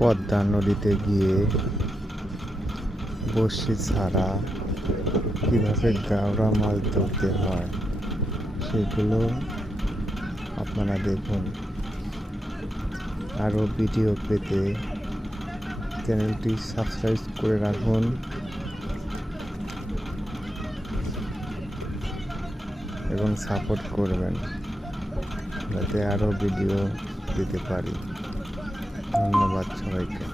পদ্মা নদীতে গিয়ে বসি ছাড়া কীভাবে গাওড়া মাছ ধরতে হয় সেগুলো আপনারা দেখুন। আরও ভিডিও পেতে চ্যানেলটি সাবস্ক্রাইব করে রাখুন। এবং সাপোর্ট করবেন যাতে আরও ভিডিও দিতে পারি। ধন্যবাদ সবাইকে।